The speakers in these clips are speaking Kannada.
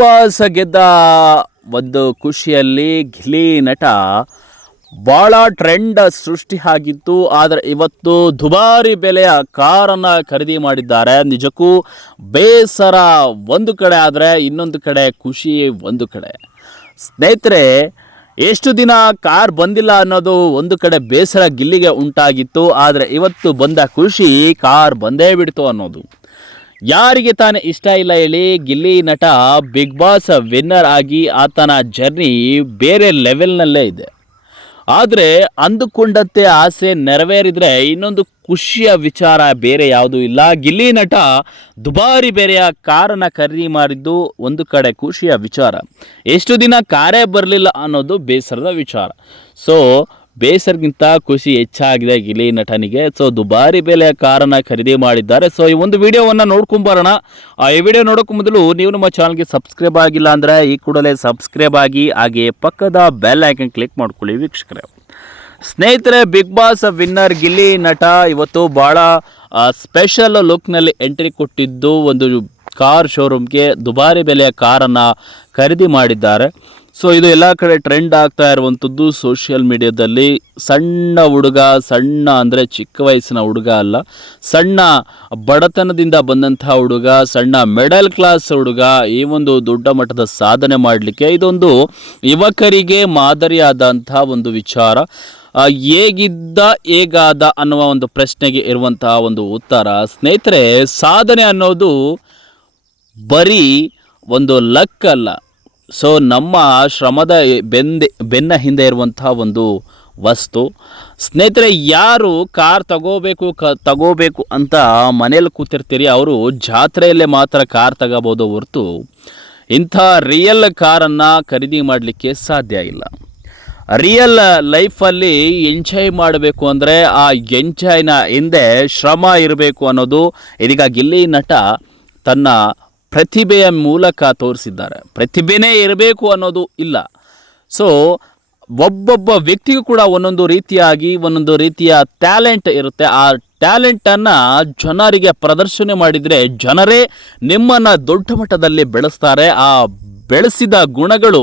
ಬಾಸ್ ಗೆದ್ದ ಒಂದು ಖುಷಿಯಲ್ಲಿ ಗಿಲ್ಲಿ ನಟ ಭಾಳ ಟ್ರೆಂಡ್ ಸೃಷ್ಟಿ ಆಗಿತ್ತು. ಆದರೆ ಇವತ್ತು ದುಬಾರಿ ಬೆಲೆಯ ಕಾರನ್ನು ಖರೀದಿ ಮಾಡಿದ್ದಾರೆ. ನಿಜಕ್ಕೂ ಬೇಸರ ಒಂದು ಕಡೆ, ಆದರೆ ಇನ್ನೊಂದು ಕಡೆ ಖುಷಿ ಒಂದು ಕಡೆ. ಸ್ನೇಹಿತರೆ, ಎಷ್ಟು ದಿನ ಕಾರ್ ಬಂದಿಲ್ಲ ಅನ್ನೋದು ಒಂದು ಕಡೆ ಬೇಸರ ಗಿಲ್ಲಿಗೆ ಉಂಟಾಗಿತ್ತು. ಆದರೆ ಇವತ್ತು ಬಂದ ಖುಷಿ ಕಾರ್ ಬಂದೇ ಬಿಡ್ತು ಅನ್ನೋದು. ಯಾರಿಗೆ ತಾನೇ ಇಷ್ಟ ಇಲ್ಲ ಹೇಳಿ. ಗಿಲ್ಲಿ ನಟ ಬಿಗ್ ಬಾಸ್ ವಿನ್ನರ್ ಆಗಿ ಆತನ ಜರ್ನಿ ಬೇರೆ ಲೆವೆಲ್ನಲ್ಲೇ ಇದೆ. ಆದರೆ ಅಂದುಕೊಂಡಂತೆ ಆಸೆ ನೆರವೇರಿದರೆ ಇನ್ನೊಂದು ಖುಷಿಯ ವಿಚಾರ ಬೇರೆ ಯಾವುದೂ ಇಲ್ಲ. ಗಿಲ್ಲಿ ನಟ ದುಬಾರಿ ಬೆಲೆಯ ಕಾರನ್ನು ಖರೀದಿ ಮಾಡಿದ್ದು ಒಂದು ಕಡೆ ಖುಷಿಯ ವಿಚಾರ. ಎಷ್ಟು ದಿನ ಕಾರೇ ಬರಲಿಲ್ಲ ಅನ್ನೋದು ಬೇಸರದ ವಿಚಾರ. ಸೊ ಬೇಸರಗಿಂತ ಖುಷಿ ಹೆಚ್ಚಾಗಿದೆ ಗಿಲ್ಲಿ ನಟನಿಗೆ. ಸೊ ದುಬಾರಿ ಬೆಲೆಯ ಕಾರನ್ನು ಖರೀದಿ ಮಾಡಿದ್ದಾರೆ. ಸೊ ಈ ಒಂದು ವಿಡಿಯೋವನ್ನು ನೋಡ್ಕೊಂಬರೋಣ. ಈ ವಿಡಿಯೋ ನೋಡೋಕ್ಕೂ ಮೊದಲು ನೀವು ನಮ್ಮ ಚಾನಲ್ಗೆ ಸಬ್ಸ್ಕ್ರೈಬ್ ಆಗಿಲ್ಲ ಅಂದರೆ ಈ ಕೂಡಲೇ ಸಬ್ಸ್ಕ್ರೈಬ್ ಆಗಿ, ಹಾಗೆ ಪಕ್ಕದ ಬೆಲ್ ಐಕನ್ ಕ್ಲಿಕ್ ಮಾಡ್ಕೊಳ್ಳಿ ವೀಕ್ಷಕರೇ. ಸ್ನೇಹಿತರೆ, ಬಿಗ್ ಬಾಸ್ ವಿನ್ನರ್ ಗಿಲ್ಲಿ ನಟ ಇವತ್ತು ಭಾಳ ಸ್ಪೆಷಲ್ ಲುಕ್ನಲ್ಲಿ ಎಂಟ್ರಿ ಕೊಟ್ಟಿದ್ದು ಒಂದು ಕಾರ್ ಶೋರೂಮ್ಗೆ ದುಬಾರಿ ಬೆಲೆಯ ಕಾರನ್ನು ಖರೀದಿ ಮಾಡಿದ್ದಾರೆ. ಸೊ ಇದು ಎಲ್ಲ ಕಡೆ ಟ್ರೆಂಡ್ ಆಗ್ತಾ ಇರುವಂಥದ್ದು ಸೋಷಿಯಲ್ ಮೀಡಿಯಾದಲ್ಲಿ. ಸಣ್ಣ ಹುಡುಗ, ಸಣ್ಣ ಅಂದರೆ ಚಿಕ್ಕ ವಯಸ್ಸಿನ ಹುಡುಗ ಅಲ್ಲ, ಸಣ್ಣ ಬಡತನದಿಂದ ಬಂದಂಥ ಹುಡುಗ, ಸಣ್ಣ ಮಿಡಲ್ ಕ್ಲಾಸ್ ಹುಡುಗ ಈ ಒಂದು ದೊಡ್ಡ ಮಟ್ಟದ ಸಾಧನೆ ಮಾಡಲಿಕ್ಕೆ ಇದೊಂದು ಯುವಕರಿಗೆ ಮಾದರಿಯಾದಂಥ ಒಂದು ವಿಚಾರ. ಹೇಗಾದ ಅನ್ನುವ ಒಂದು ಪ್ರಶ್ನೆಗೆ ಇರುವಂತಹ ಒಂದು ಉತ್ತರ. ಸ್ನೇಹಿತರೆ, ಸಾಧನೆ ಅನ್ನೋದು ಬರೀ ಒಂದು ಲಕ್ ಅಲ್ಲ. ಸೊ ನಮ್ಮ ಶ್ರಮದ ಬೆನ್ನ ಹಿಂದೆ ಇರುವಂಥ ಒಂದು ವಸ್ತು. ಸ್ನೇಹಿತರೆ, ಯಾರು ಕಾರ್ ತಗೋಬೇಕು ಅಂತ ಮನೇಲಿ ಕೂತಿರ್ತೀರಿ, ಅವರು ಜಾತ್ರೆಯಲ್ಲೇ ಮಾತ್ರ ಕಾರ್ ತಗೋಬೋದು ಹೊರತು ಇಂಥ ರಿಯಲ್ ಕಾರನ್ನು ಖರೀದಿ ಮಾಡಲಿಕ್ಕೆ ಸಾಧ್ಯ ಇಲ್ಲ. ರಿಯಲ್ ಲೈಫಲ್ಲಿ ಎಂಜಾಯ್ ಮಾಡಬೇಕು ಅಂದರೆ ಆ ಎಂಜಾಯ್ನ ಹಿಂದೆ ಶ್ರಮ ಇರಬೇಕು ಅನ್ನೋದು ಇದೀಗ ಗಿಲ್ಲಿ ನಟ ತನ್ನ ಪ್ರತಿಭೆಯ ಮೂಲಕ ತೋರಿಸಿದ್ದಾರೆ. ಪ್ರತಿಭೆನೇ ಇರಬೇಕು ಅನ್ನೋದು ಇಲ್ಲ. ಸೊ ಒಬ್ಬೊಬ್ಬ ವ್ಯಕ್ತಿಗೂ ಕೂಡ ಒಂದೊಂದು ರೀತಿಯ ಟ್ಯಾಲೆಂಟ್ ಇರುತ್ತೆ. ಆ ಟ್ಯಾಲೆಂಟನ್ನು ಜನರಿಗೆ ಪ್ರದರ್ಶನ ಮಾಡಿದರೆ ಜನರೇ ನಿಮ್ಮನ್ನು ದೊಡ್ಡ ಮಟ್ಟದಲ್ಲಿ ಬೆಳೆಸ್ತಾರೆ. ಆ ಬೆಳೆಸಿದ ಗುಣಗಳು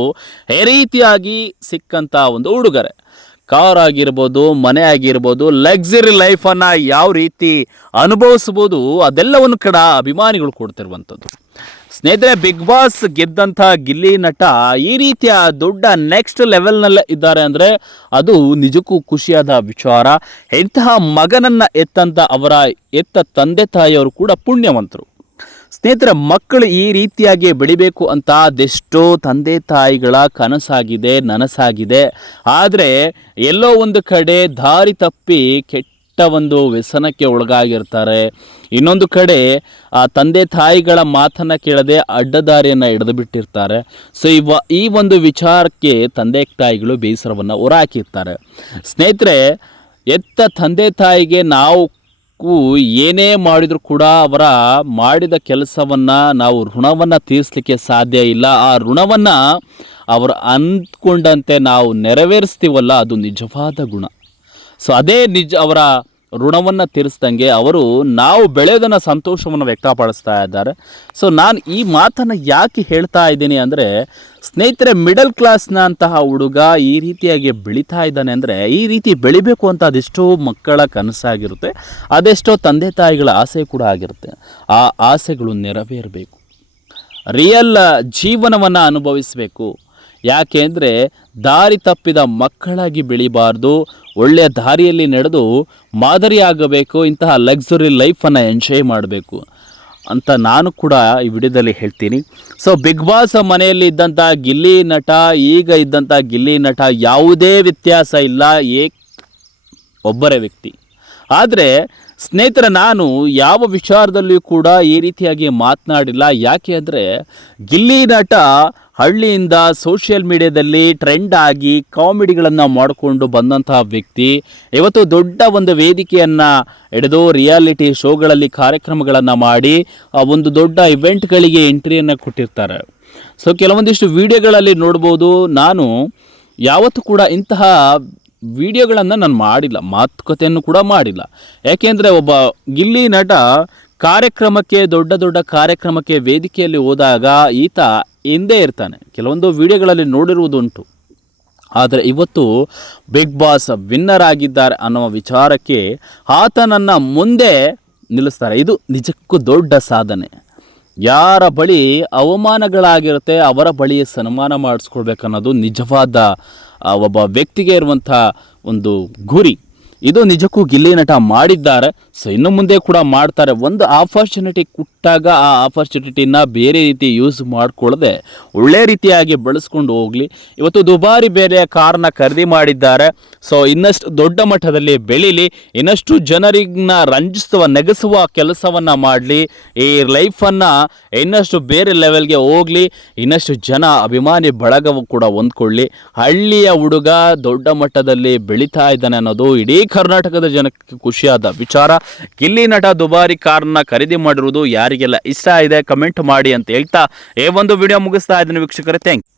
ಈ ರೀತಿಯಾಗಿ ಸಿಕ್ಕಂಥ ಒಂದು ಉಡುಗೊರೆ. ಕಾರ್ ಆಗಿರ್ಬೋದು, ಮನೆ ಆಗಿರ್ಬೋದು, ಲಕ್ಸುರಿ ಲೈಫನ್ನು ಯಾವ ರೀತಿ ಅನುಭವಿಸ್ಬೋದು ಅದೆಲ್ಲವನ್ನು ಕೂಡ ಅಭಿಮಾನಿಗಳು ಕೊಡ್ತಿರುವಂಥದ್ದು. ಸ್ನೇಹಿತರೆ, ಬಿಗ್ ಬಾಸ್ ಗೆದ್ದಂಥ ಗಿಲ್ಲಿ ನಟ ಈ ರೀತಿಯ ದೊಡ್ಡ ನೆಕ್ಸ್ಟ್ ಲೆವೆಲ್ನಲ್ಲೇ ಇದ್ದಾರೆ ಅಂದರೆ ಅದು ನಿಜಕ್ಕೂ ಖುಷಿಯಾದ ವಿಚಾರ. ಇಂತಹ ಮಗನನ್ನು ಎತ್ತ ತಂದೆ ತಾಯಿಯವರು ಕೂಡ ಪುಣ್ಯವಂತರು. ಸ್ನೇಹಿತರೆ, ಮಕ್ಕಳು ಈ ರೀತಿಯಾಗಿ ಬೆಳಿಬೇಕು ಅಂತ ಅದೆಷ್ಟೋ ತಂದೆ ತಾಯಿಗಳ ಕನಸಾಗಿದೆ, ನನಸಾಗಿದೆ. ಆದರೆ ಎಲ್ಲೋ ಒಂದು ಕಡೆ ದಾರಿ ತಪ್ಪಿ ಕೆಟ್ಟ ಒಂದು ವ್ಯಸನಕ್ಕೆ ಒಳಗಾಗಿರ್ತಾರೆ. ಇನ್ನೊಂದು ಕಡೆ ಆ ತಂದೆ ತಾಯಿಗಳ ಮಾತನ್ನು ಕೇಳದೆ ಅಡ್ಡದಾರಿಯನ್ನು ಹಿಡಿದು ಬಿಟ್ಟಿರ್ತಾರೆ. ಸೊ ಈ ಒಂದು ವಿಚಾರಕ್ಕೆ ತಂದೆ ತಾಯಿಗಳು ಬೇಸರವನ್ನು ಹೊರಹಾಕಿರ್ತಾರೆ. ಸ್ನೇಹಿತರೆ, ಎತ್ತ ತಂದೆ ತಾಯಿಗೆ ನಾವು ಏನೇ ಮಾಡಿದರೂ ಕೂಡ ಅವರ ಮಾಡಿದ ಕೆಲಸವನ್ನು ನಾವು ಋಣವನ್ನು ತೀರಿಸಲಿಕ್ಕೆ ಸಾಧ್ಯ ಇಲ್ಲ. ಆ ಋಣವನ್ನು ಅವರು ಅಂದ್ಕೊಂಡಂತೆ ನಾವು ನೆರವೇರಿಸ್ತೀವಲ್ಲ, ಅದು ನಿಜವಾದ ಗುಣ. ಸೊ ಅದೇ ಅವರ ಋಣವನ್ನು ತೀರಿಸ್ದಂಗೆ ಅವರು ನಾವು ಬೆಳೆಯೋದನ್ನು ಸಂತೋಷವನ್ನು ವ್ಯಕ್ತಪಡಿಸ್ತಾ ಇದ್ದಾರೆ. ಸೊ ನಾನು ಈ ಮಾತನ್ನು ಯಾಕೆ ಹೇಳ್ತಾ ಇದ್ದೀನಿ ಅಂದರೆ, ಸ್ನೇಹಿತರೆ, ಮಿಡಲ್ ಕ್ಲಾಸ್ನ ಅಂತಹ ಹುಡುಗ ಈ ರೀತಿಯಾಗಿ ಬೆಳೀತಾ ಇದ್ದಾನೆ ಅಂದರೆ ಈ ರೀತಿ ಬೆಳಿಬೇಕು ಅಂತ ಅದೆಷ್ಟೋ ಮಕ್ಕಳ ಕನಸಾಗಿರುತ್ತೆ, ಅದೆಷ್ಟೋ ತಂದೆ ತಾಯಿಗಳ ಆಸೆ ಕೂಡ ಆಗಿರುತ್ತೆ. ಆ ಆಸೆಗಳು ನೆರವೇರಬೇಕು. ರಿಯಲ್ ಜೀವನವನ್ನು ಅನುಭವಿಸಬೇಕು. ಯಾಕೆ ಅಂದರೆ ದಾರಿ ತಪ್ಪಿದ ಮಕ್ಕಳಾಗಿ ಬೆಳಿಬಾರ್ದು, ಒಳ್ಳೆಯ ದಾರಿಯಲ್ಲಿ ನಡೆದು ಮಾದರಿಯಾಗಬೇಕು. ಇಂತಹ ಲಕ್ಸುರಿ ಲೈಫನ್ನು ಎಂಜಾಯ್ ಮಾಡಬೇಕು ಅಂತ ನಾನು ಕೂಡ ಈ ವಿಡಿಯೋದಲ್ಲಿ ಹೇಳ್ತೀನಿ. ಸೊ ಬಿಗ್ ಬಾಸ್ ಮನೆಯಲ್ಲಿ ಇದ್ದಂಥ ಗಿಲ್ಲಿ ನಟ, ಈಗ ಇದ್ದಂಥ ಗಿಲ್ಲಿ ನಟ ಯಾವುದೇ ವ್ಯತ್ಯಾಸ ಇಲ್ಲ, ಒಬ್ಬರೇ ವ್ಯಕ್ತಿ. ಆದರೆ ಸ್ನೇಹಿತರೆ, ನಾನು ಯಾವ ವಿಚಾರದಲ್ಲಿಯೂ ಕೂಡ ಈ ರೀತಿಯಾಗಿ ಮಾತನಾಡಿಲ್ಲ. ಯಾಕೆ ಅಂದರೆ ಗಿಲ್ಲಿ ನಟ ಹಳ್ಳಿಯಿಂದ ಸೋಷಿಯಲ್ ಮೀಡಿಯಾದಲ್ಲಿ ಟ್ರೆಂಡ್ ಆಗಿ ಕಾಮಿಡಿಗಳನ್ನು ಮಾಡಿಕೊಂಡು ಬಂದಂತಹ ವ್ಯಕ್ತಿ ಇವತ್ತು ದೊಡ್ಡ ಒಂದು ವೇದಿಕೆಯನ್ನು ಹಿಡಿದು ರಿಯಾಲಿಟಿ ಶೋಗಳಲ್ಲಿ ಕಾರ್ಯಕ್ರಮಗಳನ್ನು ಮಾಡಿ ಒಂದು ದೊಡ್ಡ ಇವೆಂಟ್ಗಳಿಗೆ ಎಂಟ್ರಿಯನ್ನು ಕೊಟ್ಟಿರ್ತಾರೆ. ಸೊ ಕೆಲವೊಂದಿಷ್ಟು ವಿಡಿಯೋಗಳಲ್ಲಿ ನೋಡ್ಬೋದು. ನಾನು ಯಾವತ್ತೂ ಕೂಡ ಇಂತಹ ವಿಡಿಯೋಗಳನ್ನು ನಾನು ಮಾಡಿಲ್ಲ, ಮಾತುಕತೆಯನ್ನು ಕೂಡ ಮಾಡಿಲ್ಲ. ಯಾಕೆಂದರೆ ಒಬ್ಬ ಗಿಲ್ಲಿ ನಟ ಕಾರ್ಯಕ್ರಮಕ್ಕೆ ದೊಡ್ಡ ದೊಡ್ಡ ಕಾರ್ಯಕ್ರಮಕ್ಕೆ ವೇದಿಕೆಯಲ್ಲಿ ಹೋದಾಗ ಈತ ಹಿಂದೆ ಇರ್ತಾನೆ. ಕೆಲವೊಂದು ವಿಡಿಯೋಗಳಲ್ಲಿ ನೋಡಿರುವುದುಂಟು. ಆದರೆ ಇವತ್ತು ಬಿಗ್ ಬಾಸ್ ವಿನ್ನರ್ ಆಗಿದ್ದಾರೆ ಅನ್ನುವ ವಿಚಾರಕ್ಕೆ ಆತನನ್ನು ಮುಂದೆ ನಿಲ್ಲಿಸ್ತಾರೆ. ಇದು ನಿಜಕ್ಕೂ ದೊಡ್ಡ ಸಾಧನೆ. ಯಾರ ಬಳಿ ಅವಮಾನಗಳಾಗಿರುತ್ತೆ ಅವರ ಬಳಿ ಸನ್ಮಾನ ಮಾಡಿಸ್ಕೊಳ್ಬೇಕನ್ನೋದು ನಿಜವಾದ ಒಬ್ಬ ವ್ಯಕ್ತಿಗೆ ಇರುವಂಥ ಒಂದು ಗುರಿ. ಇದು ನಿಜಕ್ಕೂ ಗಿಲ್ಲಿ ನಟ ಮಾಡಿದ್ದಾರೆ. ಸೊ ಇನ್ನು ಮುಂದೆ ಕೂಡ ಮಾಡ್ತಾರೆ. ಒಂದು ಆಪರ್ಚುನಿಟಿ ಕೊಟ್ಟಾಗ ಆ ಆಪರ್ಚುನಿಟಿನ ಬೇರೆ ರೀತಿ ಯೂಸ್ ಮಾಡಿಕೊಳ್ಳದೆ ಒಳ್ಳೆ ರೀತಿಯಾಗಿ ಬಳಸ್ಕೊಂಡು ಹೋಗಲಿ. ಇವತ್ತು ದುಬಾರಿ ಬೆಲೆಯ ಕಾರನ್ನ ಖರೀದಿ ಮಾಡಿದ್ದಾರೆ. ಸೊ ಇನ್ನಷ್ಟು ದೊಡ್ಡ ಮಟ್ಟದಲ್ಲಿ ಬೆಳೀಲಿ, ಇನ್ನಷ್ಟು ಜನರಿಗನ್ನ ರಂಜಿಸುವ ನೆಗೆಸುವ ಕೆಲಸವನ್ನು ಮಾಡಲಿ, ಈ ಲೈಫನ್ನು ಇನ್ನಷ್ಟು ಬೇರೆ ಲೆವೆಲ್ಗೆ ಹೋಗಲಿ, ಇನ್ನಷ್ಟು ಜನ ಅಭಿಮಾನಿ ಬಳಗವು ಕೂಡ ಹೊಂದ್ಕೊಳ್ಳಿ. ಹಳ್ಳಿಯ ಹುಡುಗ ದೊಡ್ಡ ಮಟ್ಟದಲ್ಲಿ ಬೆಳೀತಾ ಇದ್ದಾನೆ ಅನ್ನೋದು ಇಡೀ ಕರ್ನಾಟಕದ ಜನಕ್ಕೆ ಖುಷಿಯಾದ ವಿಚಾರ. ಗಿಲ್ಲಿ ನಟ ದುಬಾರಿ ಕಾರ್ನ ಖರೀದಿ ಮಾಡಿರುವುದು ಯಾರಿಗೆಲ್ಲ ಇಷ್ಟ ಇದೆ ಕಮೆಂಟ್ ಮಾಡಿ ಅಂತ ಹೇಳ್ತಾ ಈ ಒಂದು ವಿಡಿಯೋ ಮುಗಿಸ್ತಾ ಇದ್ದೀನಿ ವೀಕ್ಷಕರೇ. Thank you.